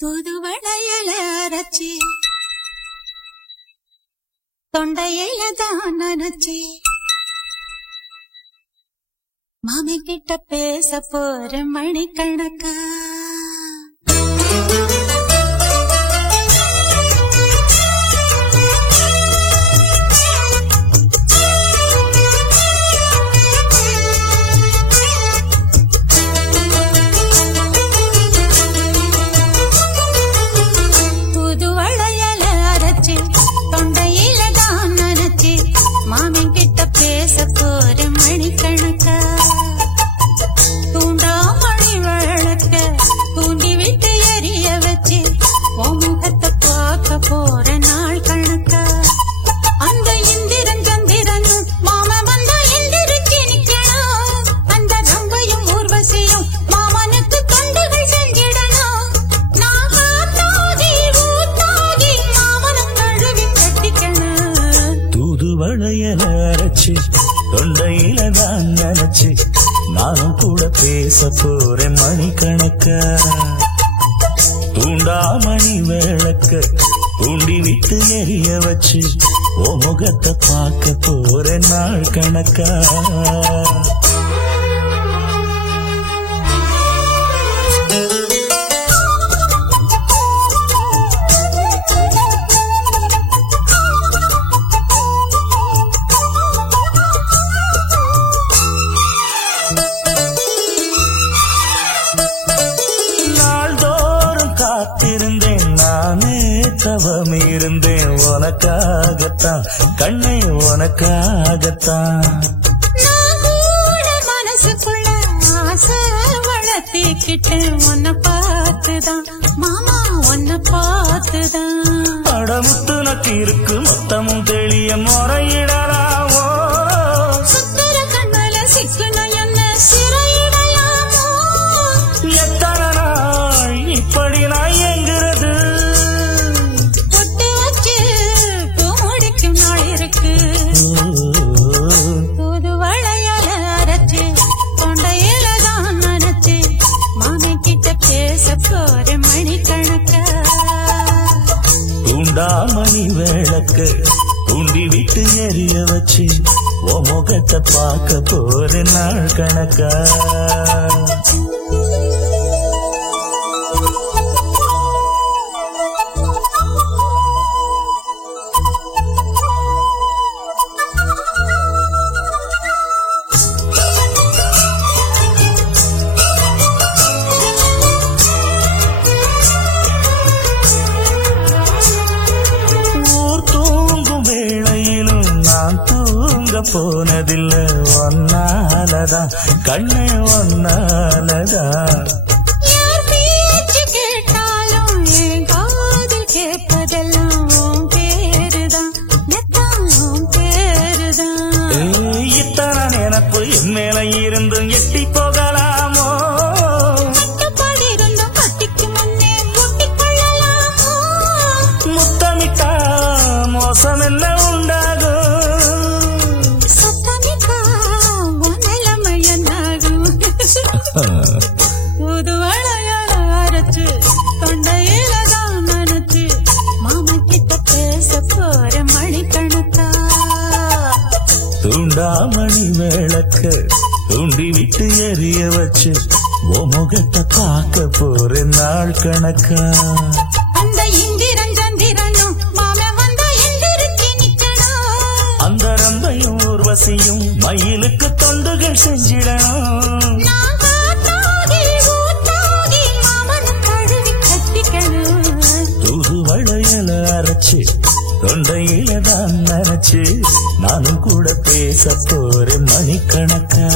தூதுவளையல அரைச்சி தொண்டையில தான் நனைச்சி மாமி கிட்ட பேச போற மணிக்கணக்கா தொண்டையில தான் நினைச்சு நானும் கூட பேச போறேன் மணிக்கணக்கா தூண்டாமணி விளக்க தூண்டி விட்டு எரிய வச்சு ஓ முகத்தை பார்க்க போறேன் நாள் கணக்கா இருந்தேன் உனக்காகத்தான் கண்ணே உனக்காகத்தான் மனசுக்குள்ள ஆசை வளர்த்திக்கிட்டேன் உன்னை பார்த்துதான் மாமா உன்னை பார்த்துதான் படமுத்து நக்கு இருக்கு மொத்தமும் தெளிய முறையிடலாமோ சுத்தர கண்ணல சிக்கன என்ன சிறையிடலாமோ எத்தனை நாள் இப்படி நான் எங்கிறது மணி விளக்கு தூண்டி விட்டு எரிய வச்சு ஓ முகத்தை பார்க்க போற நாள் கணக்கா போனதில்ல ஒன்னாலதான் கண்ணே ஒன்னாலதான் கேட்டாலும் என் காதில் கேட்பதெல்லாம் பேருதான் பேருதான் இத்தனை நினப்பு என் மேல இருந்தும் எட்டி போகலாமோ முத்தமிட்டா மோசம் என்ன உண்டாகும் புதுவளையல அரைச்சு தொண்டையில தான் நனைச்சு மாமா கிட்ட பேச போற மணிக்கணக்கா தூண்டாமணி விளக்க தூண்டி விட்டு எரிய வச்சு ஓ முகத்தை பார்க்க போற நாள் கணக்கா அந்த இந்திரன் சந்திரனும் மாமா வந்தா எந்திரிச்சு நிக்கணும் அந்த ரம்பையும் ஊர்வசியும் மயிலுக்கு தொண்டுகள் செஞ்சிடணும் தூதுவளையல அரைச்சு தொண்டையில தான் நினைச்சு நானும் கூட பேச போறேன் மணிக்கணக்கா